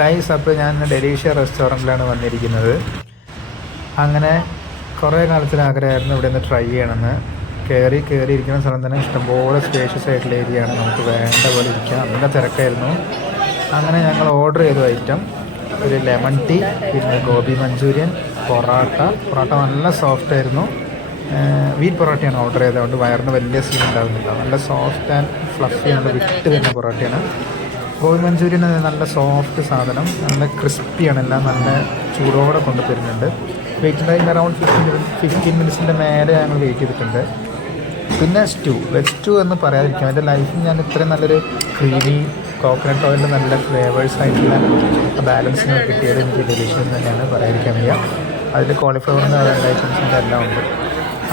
Guys, അപ്പോൾ ഞാൻ Delicia റെസ്റ്റോറൻറ്റിലാണ് വന്നിരിക്കുന്നത്. അങ്ങനെ കുറേ കാലത്തിന് ആഗ്രഹമായിരുന്നു ഇവിടെ നിന്ന് ട്രൈ ചെയ്യണമെന്ന്. കയറിയിരിക്കുന്ന സ്ഥലം തന്നെ ഇഷ്ടംപോലെ സ്പേഷ്യസ് ആയിട്ടുള്ള ഏരിയ ആണ്. നമുക്ക് വേണ്ട പോലെ ഇരിക്കാം. നല്ല തിരക്കായിരുന്നു. അങ്ങനെ ഞങ്ങൾ ഓർഡർ ചെയ്തു ഐറ്റം ഒരു ലെമൺ ടീ, പിന്നെ ഗോബി മഞ്ചൂരിയൻ, പൊറോട്ട നല്ല സോഫ്റ്റ് ആയിരുന്നു. വീറ്റ് പൊറോട്ടയാണ് ഓർഡർ ചെയ്തത്. അതുകൊണ്ട് വയറിന് വലിയ സീൻ ഉണ്ടാകുന്നില്ല. നല്ല സോഫ്റ്റ് ആൻഡ് ഫ്ലഫി ആണ്, വിട്ട് വരുന്ന പൊറോട്ടയാണ്. ഗോബി മഞ്ചൂരിയൻ നല്ല സോഫ്റ്റ് സാധനം, നല്ല ക്രിസ്പിയാണ്. എല്ലാം നല്ല ചൂടോടെ കൊണ്ടു തരുന്നുണ്ട്. വെയിറ്റ് ടൈം അറൗണ്ട് 15 മിനിറ്റ്സിൻ്റെ മേലെ ഞങ്ങൾ വെയിറ്റ് ചെയ്തിട്ടുണ്ട്. പിന്നെ വെജ് സ്റ്റൂ എന്ന് പറയാതിരിക്കാം. എൻ്റെ ലൈഫിൽ ഞാൻ ഇത്രയും നല്ലൊരു ക്രീമി കോക്കനട്ട് ഓയിലിൽ നല്ല ഫ്ലേവേഴ്സ് ആയിട്ടുള്ള ബാലൻസിന് കിട്ടിയത് എനിക്ക് ഡെലീഷ്യസ് തന്നെയാണ്, പറയാതിരിക്കാൻ വയ്യ. അതിൽ കോളിഫ്ലവറിൻ്റെ രണ്ട് ഐറ്റംസിൻ്റെ എല്ലാം ഉണ്ട്.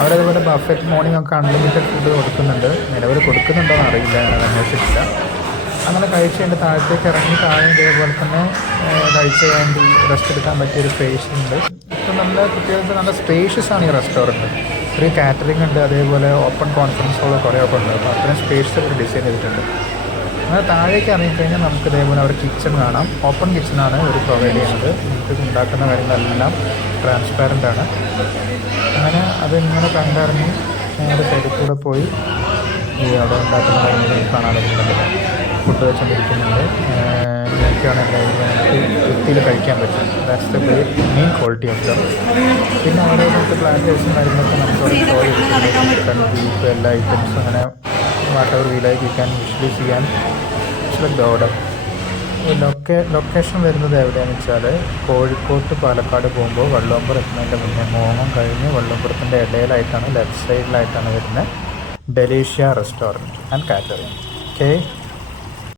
അവരതുപോലെ ബഫറ്റ് മോർണിംഗ് ഒക്കെ അൺലിമിറ്റഡ് ഫുഡ് കൊടുക്കുന്നുണ്ട്. നിലവിൽ കൊടുക്കുന്നുണ്ടോ എന്ന് അറിയില്ല, ഞാൻ അന്വേഷിച്ചില്ല. അങ്ങനെ കഴിച്ച് കഴിഞ്ഞ് താഴത്തേക്ക് ഇറങ്ങി താഴെ ഇതേപോലെ തന്നെ കഴിച്ച് വേണ്ടി റെസ്റ്റ് എടുക്കാൻ പറ്റിയൊരു സ്പേസ് ഉണ്ട്. ഇപ്പം നല്ല പ്രത്യേകിച്ച് നല്ല സ്പേഷ്യസ് ആണ് ഈ റെസ്റ്റോറൻറ്റ്. ഒരു കാറ്ററിംഗ് ഉണ്ട്, അതേപോലെ ഓപ്പൺ കോൺഫറൻസ് ഹോളോ കുറേ ഒക്കെ ഉണ്ട്. അപ്പോൾ അത്രയും സ്പേഷ്യസ് അവർ ഡിസൈൻ ചെയ്തിട്ടുണ്ട്. അങ്ങനെ താഴേക്ക് ഇറങ്ങിക്കഴിഞ്ഞാൽ നമുക്ക് ഇതേപോലെ അവിടെ കിച്ചൺ കാണാം. ഓപ്പൺ കിച്ചണാണ് അവർ പ്രൊവൈഡ് ചെയ്യുന്നത്. നമുക്ക് ഉണ്ടാക്കുന്ന കാര്യങ്ങളെല്ലാം ട്രാൻസ്പാരൻ്റ് ആണ്. അങ്ങനെ അതിങ്ങനെ കണ്ടിറങ്ങി നേരെ സൈഡിൽ കൂടെ പോയി ഈ അവിടെ ഉണ്ടാക്കുന്ന കാര്യങ്ങൾ കാണാനൊക്കെ ഫുഡ് വെച്ചുകൊണ്ടിരിക്കുന്നുണ്ട്. ഞങ്ങൾക്കാണെങ്കിൽ നമുക്ക് വൃത്തിയിൽ കഴിക്കാൻ പറ്റും. That's the main quality of them. പിന്നെ അവിടെ നമുക്ക് പ്ലാന്റേഷൻ കാര്യങ്ങളൊക്കെ നമുക്ക് ചിക്കൻ, ബീഫ് എല്ലാ ഐറ്റംസും അങ്ങനെ വാട്ടവർ വീലായി വി ക്യാൻ യൂഷ്വലി ചെയ്യാൻ ഓർഡർ. ലൊക്കേഷൻ വരുന്നത് എവിടെയാണെന്ന് വെച്ചാൽ കോഴിക്കോട്ട് പാലക്കാട് പോകുമ്പോൾ വള്ളോമ്പുറം എത്തുന്നതിൻ്റെ മുന്നേ മോങ്ങം കഴിഞ്ഞ് വള്ളോമ്പുറത്തിൻ്റെ ഇടയിലായിട്ടാണ്, ലെഫ്റ്റ് സൈഡിലായിട്ടാണ് വരുന്നത് Delicia restaurant and catering. Okay.